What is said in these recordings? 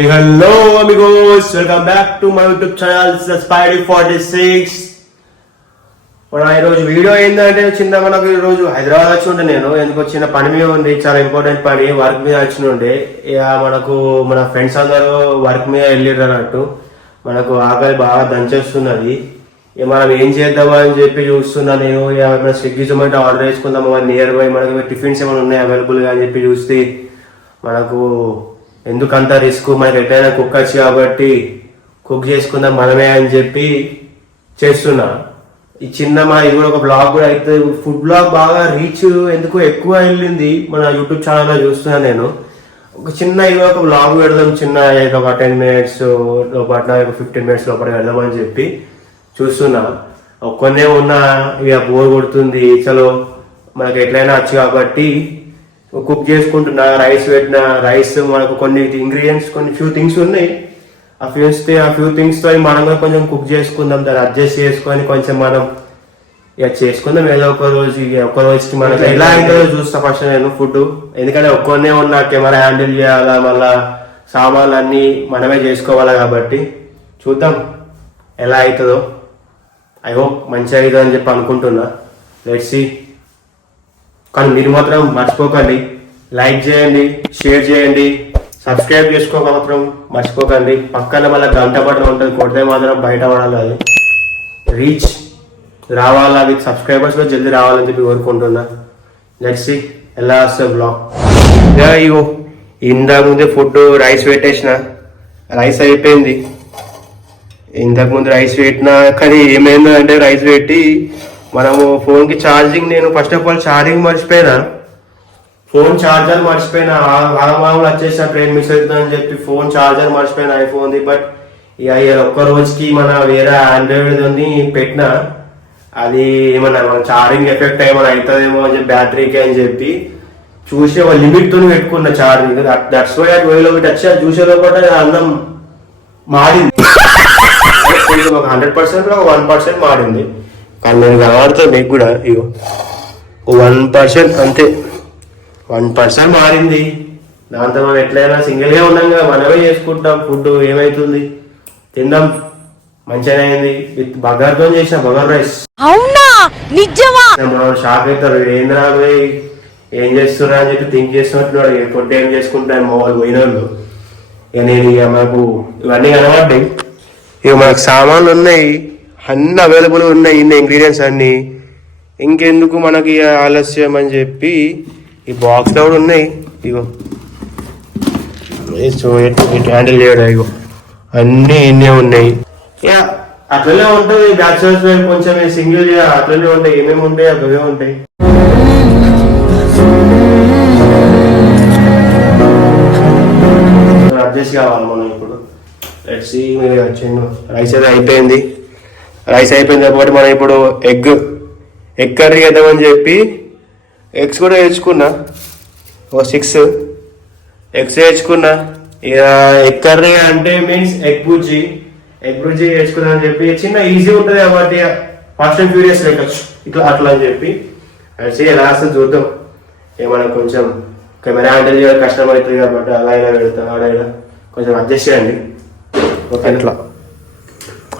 Hello amigos, welcome back to my YouTube channel. This is Spidey46. ఈరోజు video ఏంటంటే మనకు ఈరోజు హైదరాబాద్ వచ్చి ఉండే నేను ఎందుకు వచ్చిన పని మీద ఉంది, చాలా ఇంపార్టెంట్ పని, వర్క్ మీద వచ్చి ఉండే. ఇక మనకు మన ఫ్రెండ్స్ అందరూ వర్క్ మీద వెళ్ళారు అన్నట్టు. మనకు ఆకలి బాగా దంచేస్తున్నది. ఇక మనం ఏం చేద్దామని చెప్పి చూస్తున్నా నేను. ఇక స్విగ్గీ జొమాటో ఆర్డర్ చేసుకుందాం, నియర్ బై మనకి టిఫిన్స్ ఏమైనా ఉన్నాయి అవైలబుల్గా అని చెప్పి చూస్తే మనకు ఎందుకంత రిస్క్, మనకి ఎట్లయినా కుక్ వచ్చి కాబట్టి కుక్ చేసుకుందాం మనమే అని చెప్పి చేస్తున్నా. ఈ చిన్న ఇది కూడా ఒక బ్లాగ్ కూడా అయితే ఫుడ్ బ్లాగ్ బాగా రీచ్ ఎందుకు ఎక్కువ వెళ్ళింది మన యూట్యూబ్ ఛానల్లో చూస్తున్నాను నేను. ఒక చిన్న ఒక బ్లాగ్ పెడదాం, చిన్న ఒక 10 minutes లోపల 15 minutes లోపల వెళ్దామని చెప్పి చూస్తున్నా. ఒక్కనే ఉన్నా ఇక బోర్ కొడుతుంది, చలో మనకి ఎట్లయినా వచ్చు కాబట్టి కుక్ చేసుకుంటున్నా. రైస్ పెట్టిన రైస్ మనకు కొన్ని ఇంగ్రీడియంట్స్ కొన్ని ఫ్యూ థింగ్స్ ఉన్నాయి. ఆ ఫ్యూ థింగ్స్ తో మనం కూడా కొంచెం కుక్ చేసుకుందాం, దాన్ని అడ్జస్ట్ చేసుకొని కొంచెం మనం ఇక చేసుకుందాం ఏదో ఒక రోజు. ఒక రోజుకి మనకి ఎలా అయిందో చూస్తా ఫస్ట్ నేను ఫుడ్, ఎందుకంటే ఒక్కనే ఉన్న కెమెరా హ్యాండిల్ చేయాలా, మళ్ళా సామాన్లు అన్ని మనమే చేసుకోవాలా కాబట్టి చూద్దాం ఎలా అవుతుందో. ఐ హోప్ మంచిగా అవుతుంది అని చెప్పి అనుకుంటున్నా. Let's see. కానీ మీరు మాత్రం మర్చిపోకండి, లైక్ చేయండి, షేర్ చేయండి, సబ్స్క్రైబ్ చేసుకోక మాత్రం మర్చిపోకండి. పక్కన మళ్ళీ గంట బటన్ ఉంటుంది, కొడితే మాత్రం బయట పడాలి, అది రీచ్ రావాలా, విత్ సబ్స్క్రైబర్స్ కూడా జల్దీ రావాలని చెప్పి కోరుకుంటున్నా. లెట్స్ సీ ఎలా వస్తుంది బ్లాగ్. ఇగో ఇంతకు ముందే ఫుడ్ రైస్ పెట్టేసిన, రైస్ అయిపోయింది. ఇంతకు ముందు రైస్ పెట్టినా కానీ ఏమైందంటే రైస్ పెట్టి మనము ఫోన్కి ఛార్జింగ్, నేను ఫస్ట్ ఆఫ్ ఆల్ ఛార్జింగ్ మర్చిపోయినా, ఫోన్ ఛార్జర్ మర్చిపోయినా. ఆగమాగలు వచ్చేసిన ట్రైన్ మిస్ అవుతుందని చెప్పి ఫోన్ ఛార్జర్ మర్చిపోయినా ఐఫోన్ది. బట్ ఇక ఒక్క రోజుకి మన వేరే ఆండ్రాయిడ్ పెట్టిన, అది ఏమన్నా మన ఛార్జింగ్ ఎఫెక్ట్ ఏమైనా అవుతుందేమో అని చెప్పి బ్యాటరీకి అని చెప్పి చూసి ఒక లిమిట్ తో పెట్టుకున్న ఛార్జింగ్. దట్స్ వై అది వేలో పెట్టి వచ్చి అది చూసే లోపల అన్నం మారింది. ఒక 100% 1% మారింది. కానీ నేను కనబడుతుంది మీకు కూడా, ఇగో 1% అంతే, 1% మారింది. దాంతో మనం ఎట్లయినా సింగిల్గా ఉన్నాం కదా, మనమే చేసుకుంటాం ఫుడ్, ఏమైతుంది తిందాం. మంచిగానే అయింది. విత్ బగార్తో చేసిన బగార్ రైస్. అవునా నిజమా? షాక్ అవుతారు, ఏంద్రా ఏం చేస్తున్నా అని చెప్పి థింక్ చేస్తున్నట్టున్నాడు. ఫుడ్ ఏం చేసుకుంటాను మా వాళ్ళు పోయిన వాళ్ళు. ఇక నేను మనకు ఇవన్నీ కనబడ్డాయి. ఇక మనకు సామాన్లు ఉన్నాయి, అన్ని అవైలబుల్ ఉన్నాయి, ఇన్ని ఇంగ్రీడియంట్స్ అన్ని. ఇంకెందుకు మనకి ఆలస్యం అని చెప్పి ఈ బాక్స్లో కూడా ఉన్నాయి. ఇగో హ్యాండిల్ చేయడం, ఇగో అన్నీ ఇన్నే ఉన్నాయి. ఇక అట్లనే ఉంటుంది బ్యాచులర్స్ లైఫ్, కొంచెం సింగిల్ అట్లనే ఉంటాయి. ఏమేమి ఉంటాయి అవే ఉంటాయి. అడ్జస్ట్ కావాలి మనం ఇప్పుడు. Let's see. రైస్ అయితే అయిపోయింది. రైస్ అయిపోయింది కాబట్టి మనం ఇప్పుడు ఎగ్ కర్రీ వేద్దామని చెప్పి ఎగ్స్ కూడా వేసుకున్నా. ఒక 6 ఎగ్స్ వేసుకున్నా. ఇక ఎగ్ కర్రీ అంటే మీన్స్ ఎగ్ బుజ్జి వేసుకున్నా అని చెప్పి చిన్న ఈజీ ఉంటుంది కాబట్టి ఫాస్ట్ అండ్ ఫ్యూరియస్ లేకొచ్చు ఇట్లా అట్లా అని చెప్పి అది ఎలా వస్తుంది చూద్దాం. ఏమన్నా కొంచెం కెమెరా హ్యాండిల్ చేయాలి కష్టం అవుతుంది కాబట్టి అలా ఇలా పెడతాం, అలా ఇలా కొంచెం అడ్జస్ట్ చేయండి. ఓకే,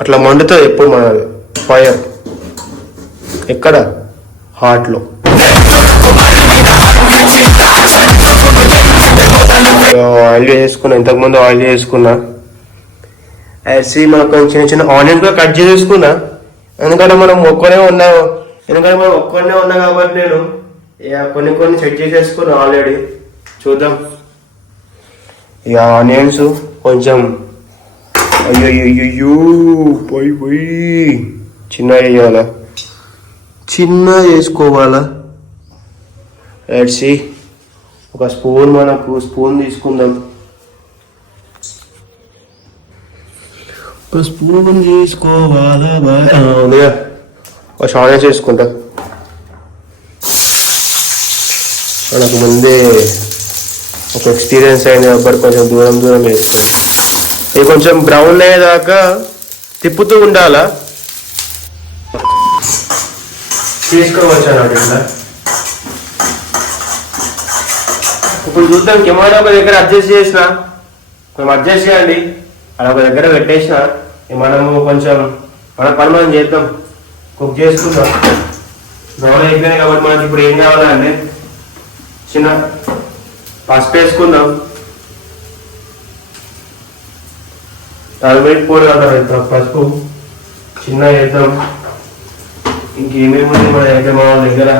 అట్లా మండుతుంది ఎప్పుడు మన ఫైర్ ఎక్కడ హార్ట్లో. ఆయిల్ వేసుకున్నా, ఇంతకుముందు ఆయిల్ వేసుకున్నా. వేసి మనం కొంచెం చిన్న ఆనియన్ కూడా కట్ చేసేసుకున్నా. ఎందుకంటే మనం ఒక్కనే ఉన్నా కాబట్టి నేను కొన్ని సెట్ చేసేసుకున్నా ఆల్రెడీ. చూద్దాం. ఇక ఆనియన్స్ కొంచెం అయ్యో పోయి చిన్న వేయాలా, చిన్న వేసుకోవాలా. Let's see. ఒక స్పూన్ మనకు స్పూన్ తీసుకుందాం. ఒక స్పూన్ తీసుకోవాలా. ఉందిగా, ఒక ఆనియన్స్ వేసుకుంటా. మనకు ముందే ఒక ఎక్స్పీరియన్స్ అయింది కాబట్టి కొంచెం దూరం వేసుకోండి. ఇది కొంచెం బ్రౌన్ అయ్యేదాకా తిప్పుతూ ఉండాలా. తీసుకోవచ్చు అన్నట్టు ఇట్లా. ఇప్పుడు చూద్దాం. కెమెరా ఒక దగ్గర అడ్జస్ట్ చేసిన కొంచెం అడ్జస్ట్ చేయండి. అలా ఒక దగ్గర పెట్టేసిన మనము కొంచెం మన పని మనం చేద్దాం, కుక్ చేసుకుందాం. గౌరవ అయిపోయినాయి కాబట్టి మనకి ఇప్పుడు ఏం కావాలంటే చిన్న పసుపు వేసుకుందాం. టర్మరిక్ పౌడర్ అంటారు, పసుపు చిన్న వేద్దాం. ఇంకేమేమి ఉంది మన దగ్గర, మన దగ్గర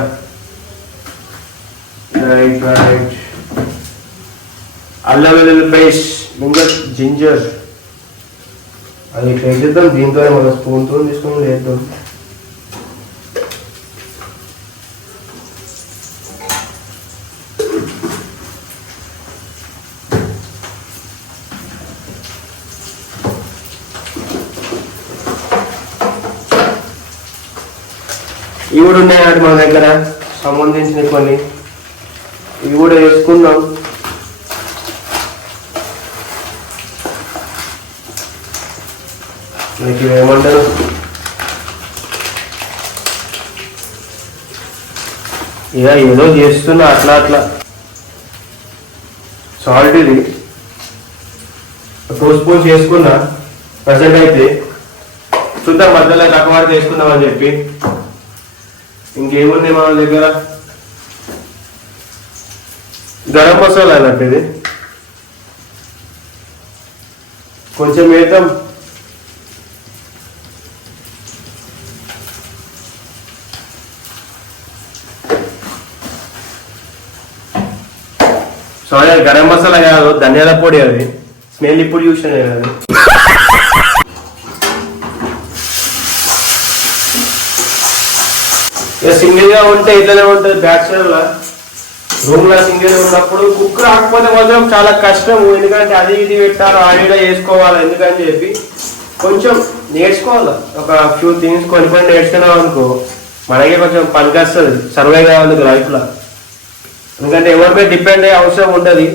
రైట్ అల్లం వెల్లుల్లి పేస్ట్, ఇంకా జింజర్, అది ఇట్లా వేసేద్దాం. దీంతో మన స్పూన్తో తీసుకొని వేద్దాం. ఇవి కూడా ఉన్నాయంటే మన దగ్గర సంబంధించిన కొన్ని, ఇవి కూడా వేసుకుందాం. మీకు ఏమంటారు, ఇక ఏదో చేస్తున్నా అట్లా అట్లా. సాల్ట్ ఇది 2 స్పూన్స్ వేసుకున్నా ప్రజెంట్ అయితే. చూద్దాం మధ్యలో రకవారికి వేసుకుందాం అని చెప్పి. ఇంకేముంది మన దగ్గర, గరం మసాలా అన్నట్టు ఇది కొంచెం వేద్దాం. సారీ, గరం మసాలా కాదు, ధనియాల పొడి. అది స్మెల్ ఇప్పుడు చూసాను నేను. అది ఇక సింగిల్ గా ఉంటే ఇట్లనే ఉంటుంది. బ్యాచులర్ రూమ్ లో సింగిల్ ఉన్నప్పుడు కుక్ రాకపోతే మాత్రం చాలా కష్టం. ఎందుకంటే అది ఇది పెట్టాలి, ఆడిలో చేసుకోవాలి. ఎందుకని చెప్పి కొంచెం నేర్చుకోవాలి. ఒక ఫ్యూ థింగ్స్ కొన్ని నేర్చుకున్నాం అనుకో మనకే కొంచెం పనికొస్తుంది సర్వే కావాలి లైఫ్ లో. ఎందుకంటే ఎవరి మీద డిపెండ్ అయ్యే అవసరం ఉండదు.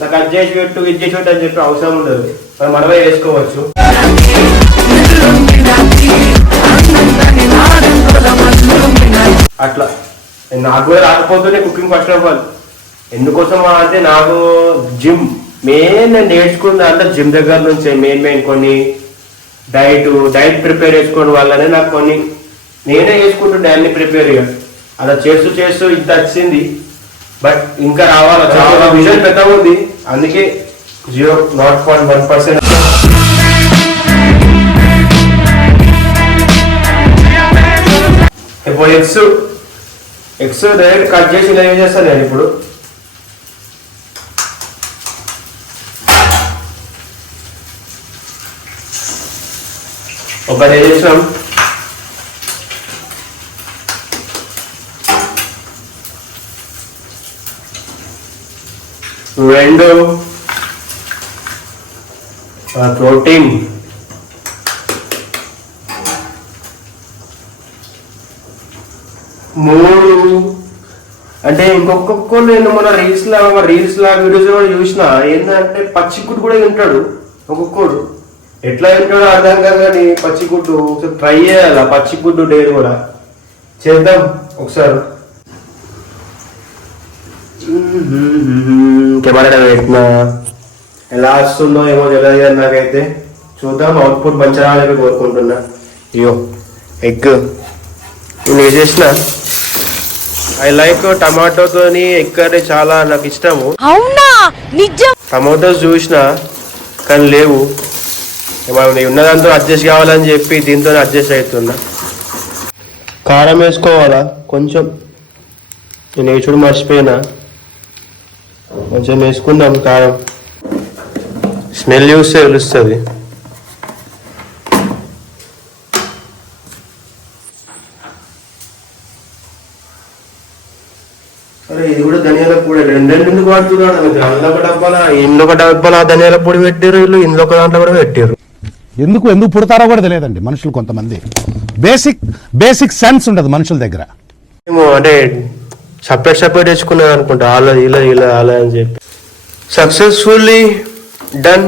నాకు అది చేసి పెట్టు, ఇది చేసి పెట్టు అని చెప్పి అవసరం ఉండదు. మనమే చేసుకోవచ్చు. అట్లా నాకు కూడా రాకపోతేనే కుకింగ్ ఫస్ట్ ఆఫ్ ఆల్. ఎందుకోసం అంటే నాకు జిమ్ మెయిన్ నేర్చుకుంది అంటే జిమ్ దగ్గర నుంచి మెయిన్ కొన్ని డైట్ ప్రిపేర్ చేసుకోవడం వల్లనే నాకు కొన్ని నేనే చేసుకుంటుండే అన్ని ప్రిపేర్. అలా చేస్తూ చేస్తూ ఇంత వచ్చింది. బట్ ఇంకా రావాలి, చాలా విజన్ పెద్ద ఉంది. అందుకే 0.1%. ఇప్పుడు ఎగ్స్ డైరెక్ట్ కట్ చేసి ఇలా ఏం చేస్తాను నేను ఇప్పుడు. ఒక చేసాం, రెండు ప్రోటీన్, మూడు అంటే ఇంకొక నేను మన రీల్స్ లా వీడియోస్ కూడా చూసిన. ఏంటంటే పచ్చిగుడ్డు కూడా తింటాడు ఒక్కొక్కడు. ఎట్లా తింటాడో అర్థం కాదు కానీ పచ్చిగుడ్డు ఒకసారి ట్రై చేయాలి. పచ్చిగుడ్డు డైరీ కూడా చేద్దాం ఒకసారి. కెమెరా పెట్టినా ఎలా వస్తుందో ఏమో తెలియదు నాకైతే. చూద్దాం, అవుట్పుట్ మంచిగా రావాలని కోరుకుంటున్నా. అయ్యో ఎగ్ నేను వేసేసిన. ఐ లైక్ టమాటోతోని ఎగ్ కర్రీ, చాలా నాకు ఇష్టము. టమాటోస్ చూసిన కానీ లేవు. ఉన్నదాంతో అడ్జస్ట్ కావాలని చెప్పి దీంతో అడ్జస్ట్ అవుతున్నా. కారం వేసుకోవాలా కొంచెం, నేను వేసుడు మర్చిపోయినా. కొంచెం వేసుకుందాం కారం, స్మెల్ చూస్తే తెలుస్తుంది. అరే ఇది కూడా ధనియాల పొడి రెండెందుకు వాడుతున్నాడు. అందులో ఒక డబ్బాల, ఇందులో ఒక డబ్బాల ధనియాల పొడి పెట్టారు వీళ్ళు, ఇందులో ఒక దాంట్లో కూడా పెట్టారు. ఎందుకు పుడతారో కూడా తెలియదండి మనుషులు. కొంతమంది బేసిక్ సెన్స్ ఉండదు మనుషుల దగ్గర. ఏమో అంటే సపరేట్ తెచ్చుకున్నాను అనుకుంటా. ఇలా అని చెప్పి. Successfully done.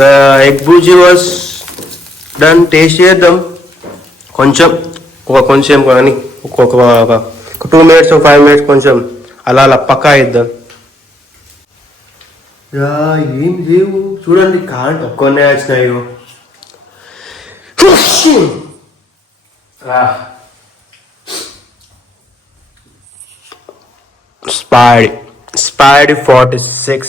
The egg Buzi was done. Taste చేద్దాం కొంచెం కానీ ఒక 2 minutes 5 minutes కొంచెం అలా పక్కా ఇద్దాం. ఏం లేవు చూడండి, కాళ్ళు తక్కువనే వచ్చినాయో. Spidey 46.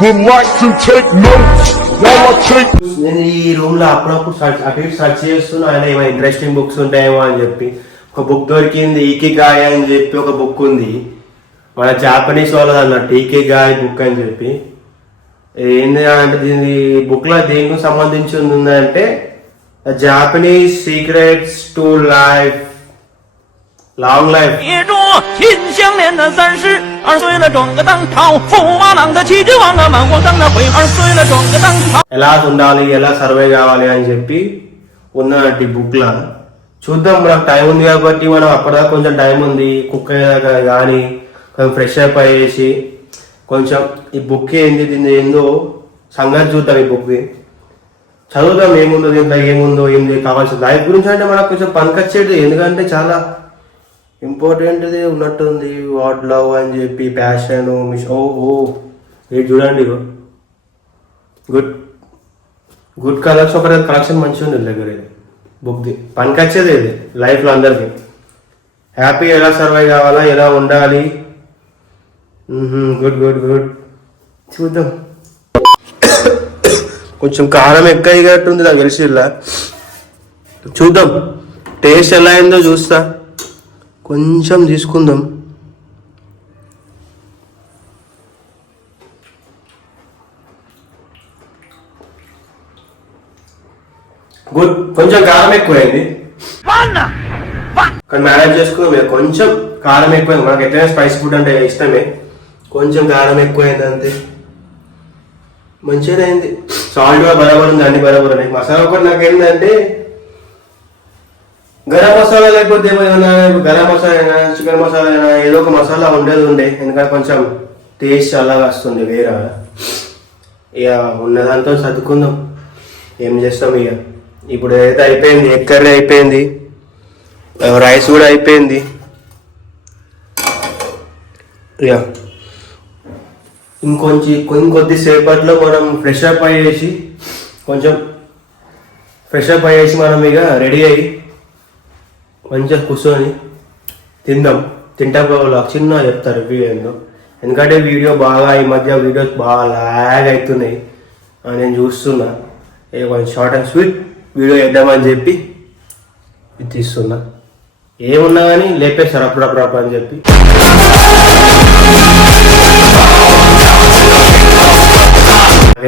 Would like to take notes while I take. నేను ఈ రూమ్ లో అప్పుడప్పుడు అటు ఇటు సర్చ్ చేస్తున్నా, ఆయన ఏమైనా ఇంట్రెస్టింగ్ బుక్స్ ఉంటాయేమో అని చెప్పి. ఒక బుక్ దొరికింది, ఈకిగాయ్ అని చెప్పి ఒక బుక్ ఉంది, మన జాపనీస్ వాళ్ళది అన్నట్టు, ఈకిగాయ్ బుక్ అని చెప్పి. ఏంది అంటే దీని బుక్ లో దేనికి సంబంధించి ఉందంటే Japanese secrets to life, long లైఫ్.一桌秦香莲的30，二岁了转个当朝，驸马郎的气质王啊，满皇上的会二岁了转个当朝。ఎలా ఉండాలి, ఎలా సర్వే కావాలి అని చెప్పి ఉన్నట్టు ఈ బుక్ లా. చూద్దాం, మనకు టైం ఉంది కాబట్టి మనం అప్పటిదాకా కొంచెం టైం ఉంది, కుక్ అయ్యాక కానీ కొంచెం ఫ్రెష్ అప్ అయ్యేసి కొంచెం ఈ బుక్ ఏంది దీని ఏందో సంగతి చూద్దాం. ఈ బుక్ది చదువుదాం, ఏముందో దీంట్లో, ఏముందో ఏంది కావాల్సిన లైఫ్ గురించి అంటే మనకు కొంచెం పనికొచ్చేది, ఎందుకంటే చాలా ఇంపార్టెంట్ది ఉన్నట్టుంది. వాట్ లవ్ అని చెప్పి, ప్యాషన్, ఓ ఇది చూడండి, గుడ్ గుడ్ కలెక్షన్, ఒక కలెక్షన్ మంచిగా ఉంది దగ్గర. ఇది బుక్ది పనికొచ్చేది, ఇది లైఫ్లో అందరికీ. హ్యాపీ ఎలా సర్వైవ్ కావాలా, ఎలా ఉండాలి. గుడ్ గుడ్ గుడ్ చూద్దాం. కొంచెం కారం ఎక్కువైనట్టుంది నాకు తెలిసి, ఇలా చూద్దాం టేస్ట్ ఎలా అయిందో చూస్తా. కొంచెం తీసుకుందాం. గుడ్, కొంచెం కారం ఎక్కువైంది కానీ మేనేజ్ చేసుకుందాం. కొంచెం కారం ఎక్కువైంది, మనకు ఎట్లయినా స్పైసీ ఫుడ్ అంటే ఇష్టమే. కొంచెం కారం ఎక్కువైంది అంతే, మంచిగానే అయింది. సాల్ట్ కూడా బరాబర్ ఉంది, అన్ని బరాబర్ ఉన్నాయి. మసాలా కూడా నాకు ఏంటంటే గరం మసాలా లేకపోతే ఏమైనా గరం మసాలా అయినా, చికెన్ మసాలా అయినా ఏదో ఒక మసాలా ఉండే ఎందుకంటే కొంచెం టేస్ట్ అలాగా వస్తుంది వేరే. ఇక ఉన్నదాంతో సర్దుకుందాం, ఏం చేస్తాం. ఇక ఇప్పుడు ఏదైతే అయిపోయింది, ఎగ్ కర్రీ అయిపోయింది, రైస్ కూడా అయిపోయింది. ఇక ఇంకొద్దిసేపట్లో మనం ఫ్రెష్ అప్ అయ్యేసి మనం ఇక రెడీ అయ్యి మంచిగా కూర్చొని తింటా చిన్న చెప్తారు రివ్యూ ఏందో. ఎందుకంటే వీడియో బాగా ఈ మధ్య వీడియోస్ బాగా లాగ్ అవుతున్నాయి, నేను చూస్తున్నా. కొంచెం షార్ట్ అండ్ స్వీట్ వీడియో వేద్దామని చెప్పి ఇది తీస్తున్నా. ఏమున్నా కానీ లేపేస్తారు అప్పుడప్పుడు అని చెప్పి.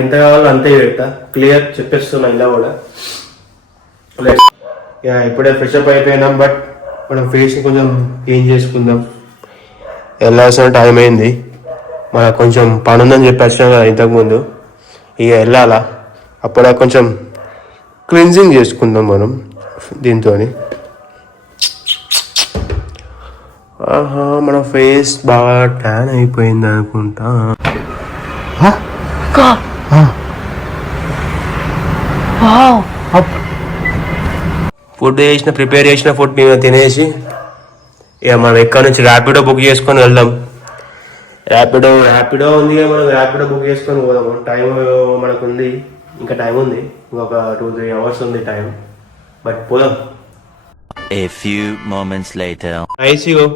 ఎంత కావాలో అంతే పెడతా, క్లియర్ చెప్పేస్తున్నా ఇలా కూడా. ఇప్పుడే ఫ్రెష్ అప్ అయిపోయినాం, బట్ మనం ఫేస్ని కొంచెం క్లీన్ చేసుకుందాం. వెళ్ళాల్సిన టైం అయింది, మనకు కొంచెం పని ఉందని చెప్పేసాం కదా ఇంతకుముందు. ఇక వెళ్ళాలా, అప్పుడే కొంచెం క్లీన్జింగ్ చేసుకుందాం మనం దీంతో. ఆహా, మన ఫేస్ బాగా ట్యాన్ అయిపోయింది అనుకుంటా. ఫుడ్ ప్రిపేర్ చేసిన ఫుడ్ మేము తినేసి ఇక మనం ఎక్కడి నుంచి ర్యాపిడో బుక్ చేసుకొని వెళ్దాం. ర్యాపిడో ఉంది, మనం ర్యాపిడో బుక్ చేసుకొని పోదాము. టైం మనకు ఉంది, ఇంకా టైం ఉంది, ఇంకొక 2-3 hours ఉంది టైం, బట్ పోదాం. A few moments later. Rice ఇగో,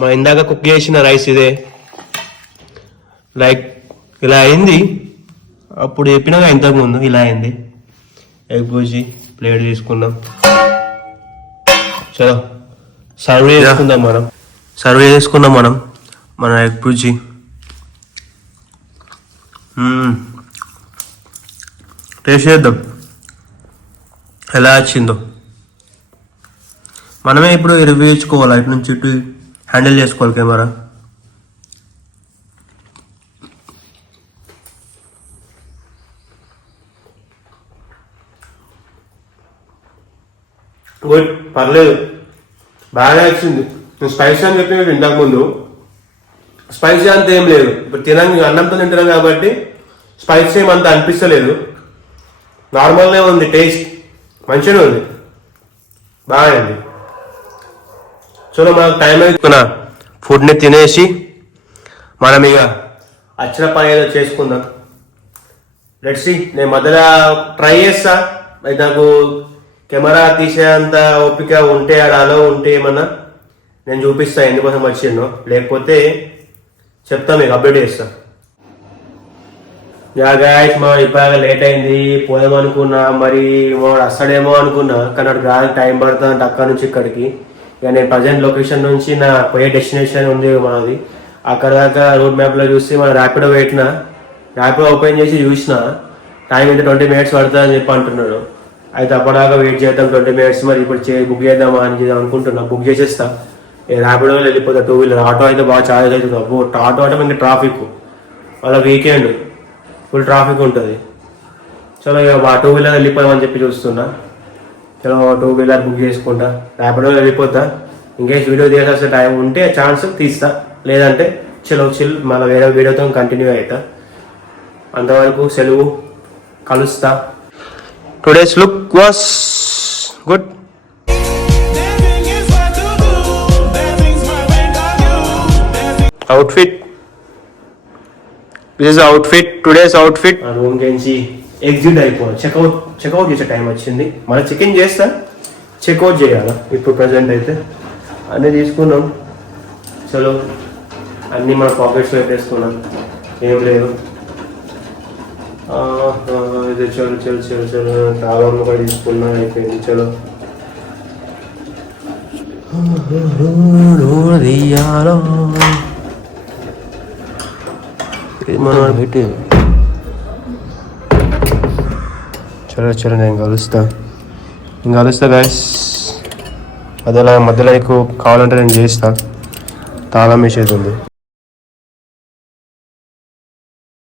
మా ఇందాక కుక్ చేసిన రైస్ ఇదే. లైక్ ఇలా అయింది, అప్పుడు చెప్పినాగా ఇంతకుముందు ఇలా అయింది. ఎగ్ బుజ్జి ప్లేట్ తీసుకుందాం. చలో సర్వ్ చేసుకుందాం మనం మన ఎగ్ బుజ్జి. టేస్ట్ చేద్దాం ఎలా వచ్చిందో. మనమే ఇప్పుడు రివ్యూ ఇచ్చుకోవాలి, ఇటు నుంచి ఇటు హ్యాండిల్ చేసుకోవాలి కెమెరా. గుడ్, పర్లేదు, బాగా వచ్చింది. నేను స్పైసీ అని చెప్పి ఇంతకుముందు స్పైసీ అంత ఏం లేదు. ఇప్పుడు అన్నంతో తింటున్నాం కాబట్టి స్పైసీ ఏమంత అనిపిస్తలేదు, నార్మల్గా ఉంది. టేస్ట్ మంచిగానే ఉంది, బాగా ఉంది. చలో మనకు టైం అవుతున్నా, ఫుడ్ని తినేసి మనం ఇక వచ్చిన పని ఏదో చేసుకుందాం. Let's see. నేను మధ్యలో ట్రై చేస్తా. అయితే నాకు కెమెరా తీసేంత ఓపిక ఉంటే ఆడలో ఉంటే ఏమన్నా నేను చూపిస్తా ఎందుకోసం వచ్చిందో, లేకపోతే చెప్తా మీకు అప్డేట్ చేస్తా. గాయస్ మా ఇప్పుడు లేట్ అయింది, పోదాం అనుకున్నా, మరి వాడు వస్తాడేమో అనుకున్నా, కానీ అక్కడ రాదు, టైం పడుతుంది అంటే అక్కడ నుంచి ఇక్కడికి. ఇక నేను ప్రజెంట్ లొకేషన్ నుంచి నా పోయే డెస్టినేషన్ ఉంది మనది, అక్కడ దాకా రోడ్ మ్యాప్లో చూసి మన ర్యాపిడో పెట్టిన, ర్యాపిడో ఓపెన్ చేసి చూసిన టైం అయితే 20 minutes పడుతుంది అని చెప్పి అంటున్నాడు. అయితే అప్పటిదాకా వెయిట్ చేద్దాం 20 minutes, మరి ఇప్పుడు బుక్ చేద్దామా అని అనుకుంటున్నా. బుక్ చేసేస్తా, ర్యాపిడో వెళ్ళిపోతా. 2-wheeler ఆటో అయితే బాగా ఛార్జ్ అవుతుంది. అబ్బో ఆటో అంటే మనకి ట్రాఫిక్, వాళ్ళ వీకెండ్ ఫుల్ ట్రాఫిక్ ఉంటుంది. చలో ఇక 2-wheeler వెళ్ళిపోదామని చెప్పి చూస్తున్నా. చలో 2-wheeler బుక్ చేసుకుంటా, ర్యాపిడో వెళ్ళిపోతా. ఇంకేస్ వీడియో తీయాల్సిన టైం ఉంటే ఛాన్స్ తీస్తా, లేదంటే చలో చిల్ మళ్ళీ వేరే వీడియోతో కంటిన్యూ అవుతా. అంతవరకు సెలవు, కలుస్తా. Today's look was good. Outfit, this is outfit, today's outfit. Room నుంచి ఎగ్జిట్ అయిపోవాలి. చెక్అవుట్ చేసే టైం వచ్చింది. మళ్ళీ చెక్-ఇన్ చేస్తా, చెక్అవుట్ చేయాలా. ఇప్పుడు ప్రజెంట్ అయితే అన్నీ తీసుకున్నాం. చలో అన్నీ మన పాకెట్స్లో పెట్టేసుకున్నాం, ఏం లేదు. ఇది చలో చలో చలో చలో తాళం కూడా తీసుకున్నా, అయిపోయింది. చలో చలో చలో నేను కలుస్తా గైస్. మధ్యలో నీకు కావాలంటే నేను చేస్తా. తాళం వేసేది ఉంది.